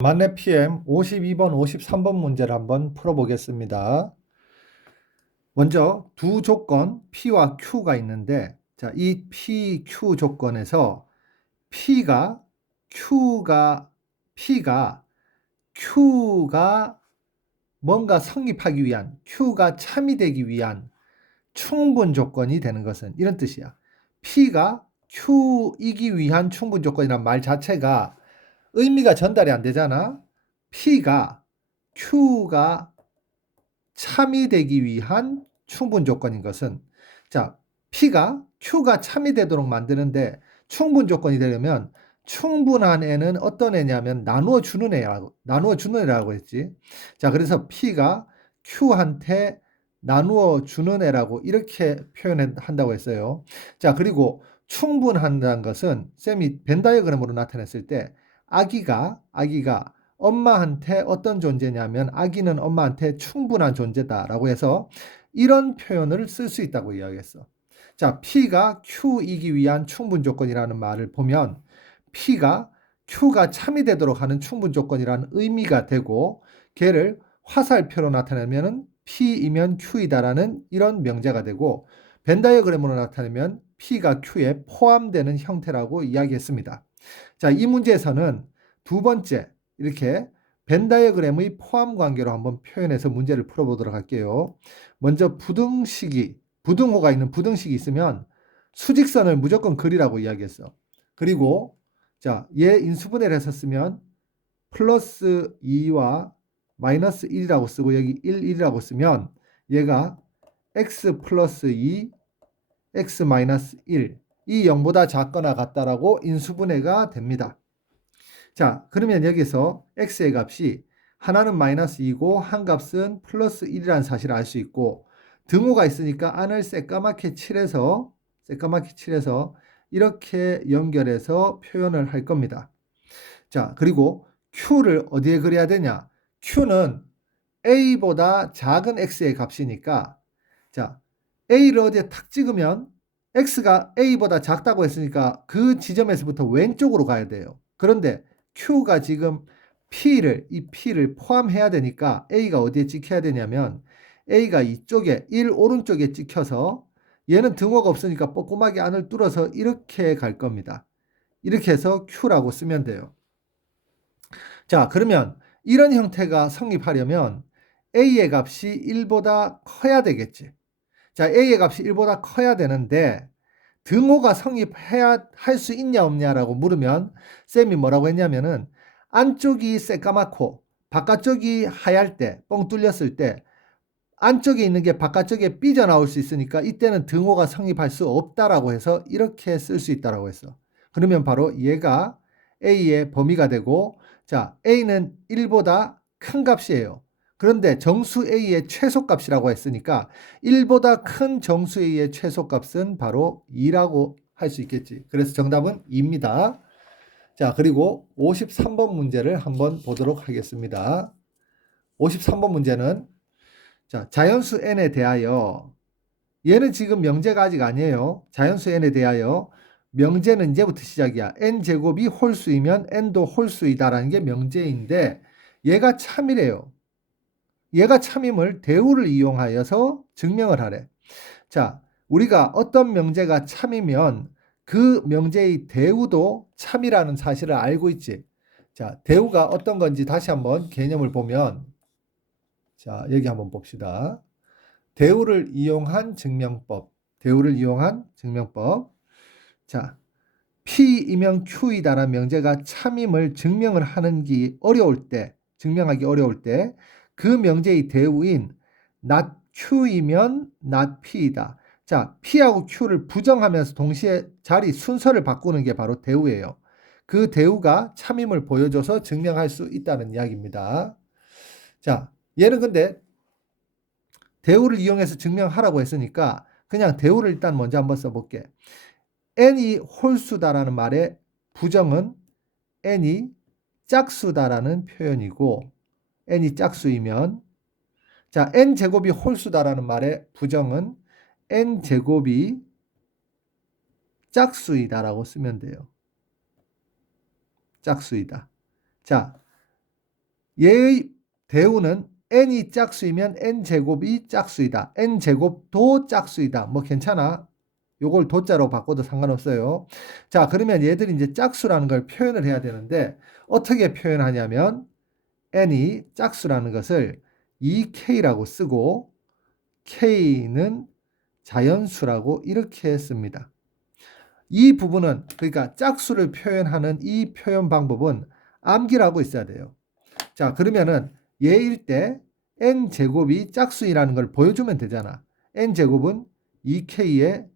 만렙 PM 52번, 53번 문제를 한번 풀어보겠습니다. 먼저 두 조건 P와 Q가 있는데, 자, 이 P, Q 조건에서 P가 Q가 뭔가 성립하기 위한, Q가 참이 되기 위한 충분 조건이 되는 것은 이런 뜻이야. P가 Q이기 위한 충분 조건이란 말 자체가 의미가 전달이 안 되잖아. Q가 참이 되기 위한 충분 조건인 것은, 자, Q가 참이 되도록 만드는데 충분 조건이 되려면 충분한 애는 어떤 애냐면 나누어 주는 애라고 했지. 자, 그래서 P가 Q한테 나누어 주는 애라고 이렇게 표현한다고 했어요. 자, 그리고 충분한다는 것은 쌤이 벤 다이어그램으로 나타냈을 때 아기가 엄마한테 어떤 존재냐면 아기는 엄마한테 충분한 존재다라고 해서 이런 표현을 쓸 수 있다고 이야기했어. 자, P가 Q이기 위한 충분 조건이라는 말을 보면 P가 Q가 참이 되도록 하는 충분 조건이라는 의미가 되고, 걔를 화살표로 나타내면 P이면 Q이다라는 이런 명제가 되고, 벤 다이어그램으로 나타내면 P가 Q에 포함되는 형태라고 이야기했습니다. 자, 이 문제에서는 두 번째, 이렇게 벤 다이어그램의 포함 관계로 한번 표현해서 문제를 풀어보도록 할게요. 먼저 부등호가 있는 부등식이 있으면 수직선을 무조건 그리라고 이야기했어. 그리고 자, 얘 인수분해를 했었으면 플러스 2와 마이너스 1이라고 쓰고 여기 1, 1이라고 쓰면 얘가 x 플러스 2, x 마이너스 1, 이 0보다 작거나 같다라고 인수분해가 됩니다. 자, 그러면 여기서 x의 값이 하나는 마이너스 2고 한 값은 플러스 1이라는 사실을 알 수 있고, 등호가 있으니까 안을 새까맣게 칠해서 이렇게 연결해서 표현을 할 겁니다. 자, 그리고 q를 어디에 그려야 되냐? q는 a보다 작은 x의 값이니까, 자, a를 어디에 탁 찍으면 x가 a보다 작다고 했으니까 그 지점에서부터 왼쪽으로 가야 돼요. 그런데 q가 지금 이 p를 포함해야 되니까 a가 어디에 찍혀야 되냐면 a가 이쪽에 1 오른쪽에 찍혀서, 얘는 등호가 없으니까 뻐끔하게 안을 뚫어서 이렇게 갈 겁니다. 이렇게 해서 q라고 쓰면 돼요. 자, 그러면 이런 형태가 성립하려면 a의 값이 1보다 커야 되겠지. 자, a의 값이 1보다 커야 되는데 등호가 성립해야 할 수 있냐 없냐라고 물으면 쌤이 뭐라고 했냐면은 안쪽이 새까맣고 바깥쪽이 하얄 때, 뻥 뚫렸을 때 안쪽에 있는 게 바깥쪽에 삐져나올 수 있으니까 이때는 등호가 성립할 수 없다라고 해서 이렇게 쓸 수 있다라고 했어. 그러면 바로 얘가 A의 범위가 되고, 자, A는 1보다 큰 값이에요. 그런데 정수 A의 최소값이라고 했으니까 1보다 큰 정수 A의 최소값은 바로 2라고 할 수 있겠지. 그래서 정답은 2입니다. 자, 그리고 53번 문제를 한번 보도록 하겠습니다. 53번 문제는, 자, 자연수 n에 대하여, 얘는 지금 명제가 아직 아니에요. 자연수 n에 대하여 명제는 이제부터 시작이야. n제곱이 홀수이면 n도 홀수이다라는 게 명제인데 얘가 참이래요. 얘가 참임을 대우를 이용하여서 증명을 하래. 자, 우리가 어떤 명제가 참이면 그 명제의 대우도 참이라는 사실을 알고 있지. 자, 대우가 어떤 건지 다시 한번 개념을 보면, 자, 여기 한번 봅시다. 대우를 이용한 증명법. 자, P이면 Q이다라는 명제가 참임을 증명하기 어려울 때, 그 명제의 대우인 not Q이면 not P이다. 자, P하고 Q를 부정하면서 동시에 자리 순서를 바꾸는 게 바로 대우예요. 그 대우가 참임을 보여줘서 증명할 수 있다는 이야기입니다. 자, 얘는 근데 대우를 이용해서 증명하라고 했으니까 그냥 대우를 일단 먼저 한번 써볼게. n이 홀수다라는 말의 부정은 n이 짝수다라는 표현이고, n이 짝수이면, 자, n제곱이 홀수다라는 말의 부정은 n제곱이 짝수이다라고 쓰면 돼요. 짝수이다. 자, 얘의 대우는 n이 짝수이면 n제곱이 짝수이다. n제곱도 짝수이다. 뭐 괜찮아. 요걸 도자로 바꿔도 상관없어요. 자, 그러면 얘들이 이제 짝수라는 걸 표현을 해야 되는데 어떻게 표현하냐면 n이 짝수라는 것을 2k라고 쓰고 k는 자연수라고 이렇게 씁니다. 이 부분은 그러니까 짝수를 표현하는 이 표현 방법은 암기라고 있어야 돼요. 자, 그러면은 얘일 때 n제곱이 짝수이라는 걸 보여주면 되잖아. n제곱은 2k의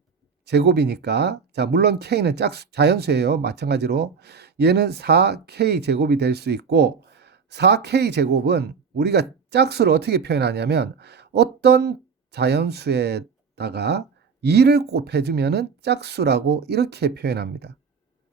제곱이니까, 자, 물론 k는 짝수, 자연수예요. 마찬가지로 얘는 4k 제곱이 될 수 있고, 4k 제곱은 우리가 짝수를 어떻게 표현하냐면 어떤 자연수에다가 2를 곱해주면은 짝수라고 이렇게 표현합니다.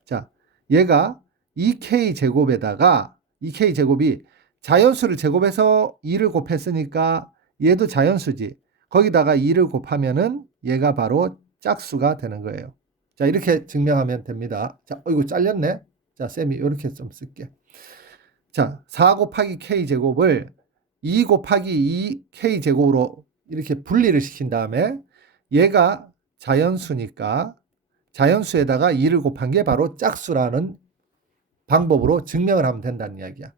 자, 얘가 2k 제곱에다가 2k 제곱이 자연수를 제곱해서 2를 곱했으니까 얘도 자연수지. 거기다가 2를 곱하면은 얘가 바로 짝수가 되는 거예요. 자, 이렇게 증명하면 됩니다. 자, 이거 잘렸네. 자, 쌤이 이렇게 좀 쓸게. 자, 4 곱하기 k 제곱을 2 곱하기 2k 제곱으로 이렇게 분리를 시킨 다음에 얘가 자연수니까 자연수에다가 2를 곱한 게 바로 짝수라는 방법으로 증명을 하면 된다는 이야기야.